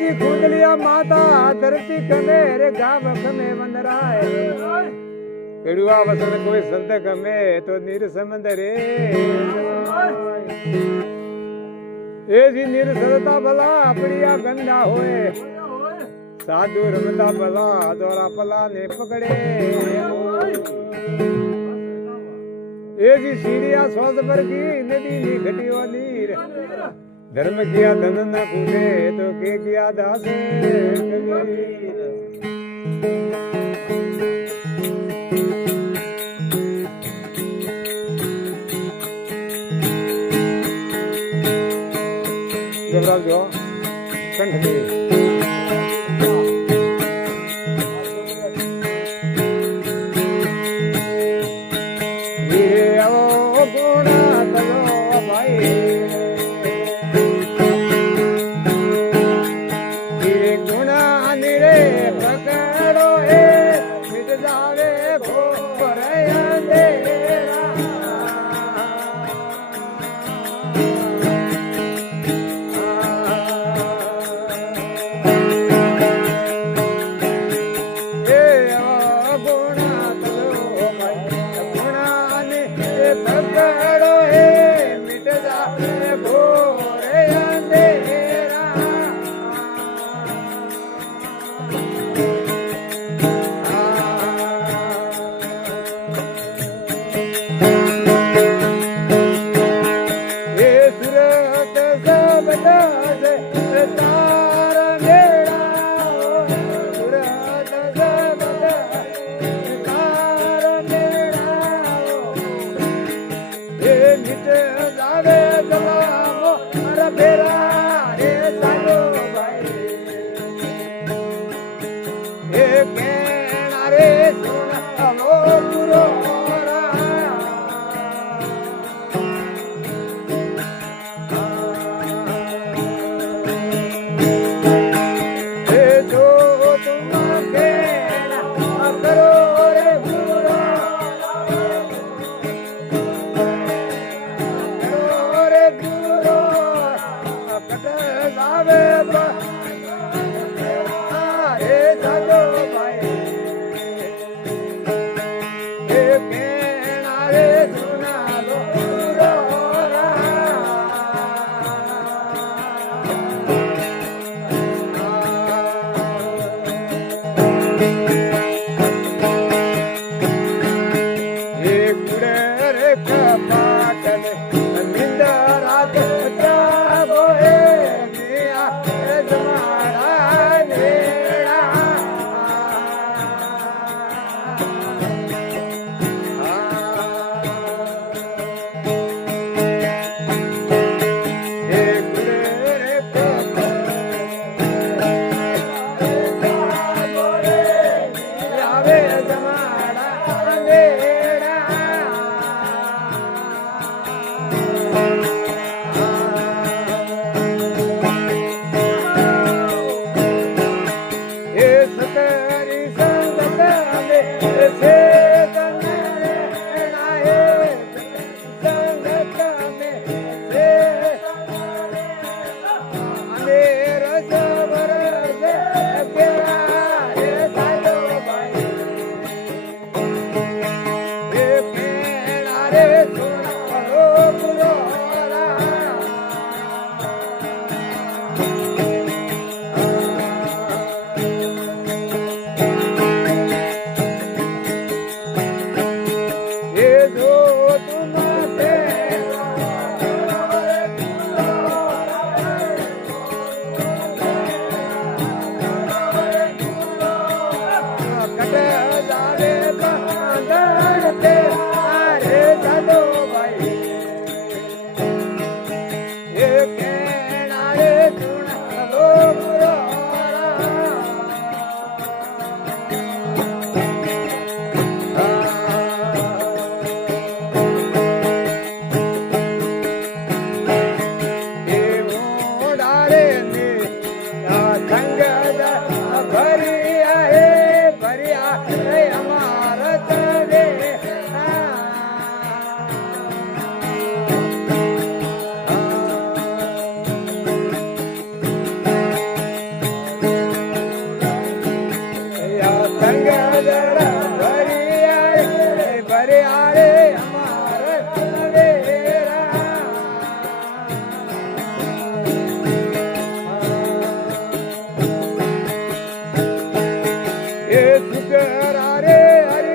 जी खुद लिया माता धरती कमे रे गाव कमे मंदराए केड़ुआ वसन कोई संत कमे तो नीर समंदरे ए जी नीर सरता भला अपड़िया गंदा होए साधु रमता भला दोरा पला ने पकड़े ए जी सीढ़िया सोच पर की नदी नी घटियो नीर धर्म किया धन न कूदे तो के किया दासे कबीर घबराओ जो कंठ में ये सुगरा रे हरे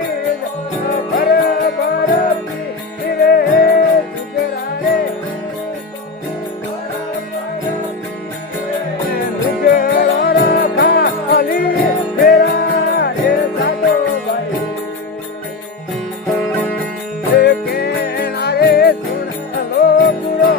भर भर रे सुगरा रे सुगरा रा खाली मेरा ये साधो भाई के नारे सुन लो गुरो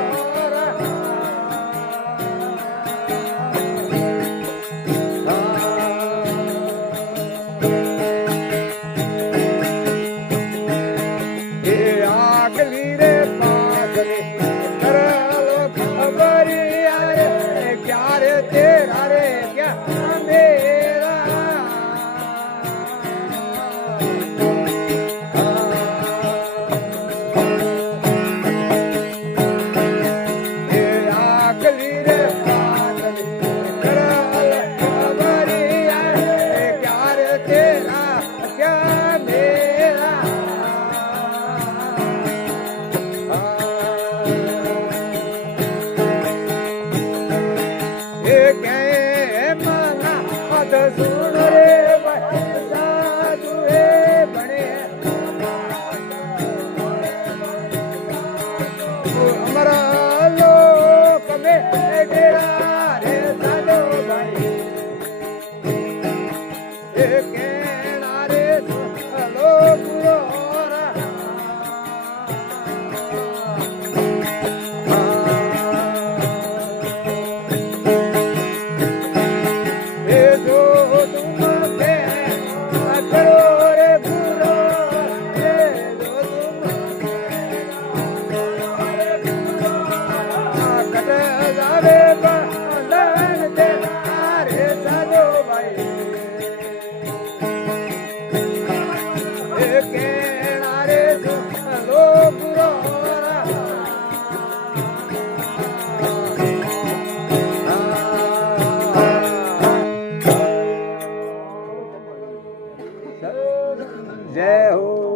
जय हो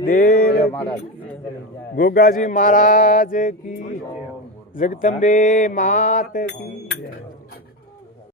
देव गोगा जी महाराज की जगदम्बे मात की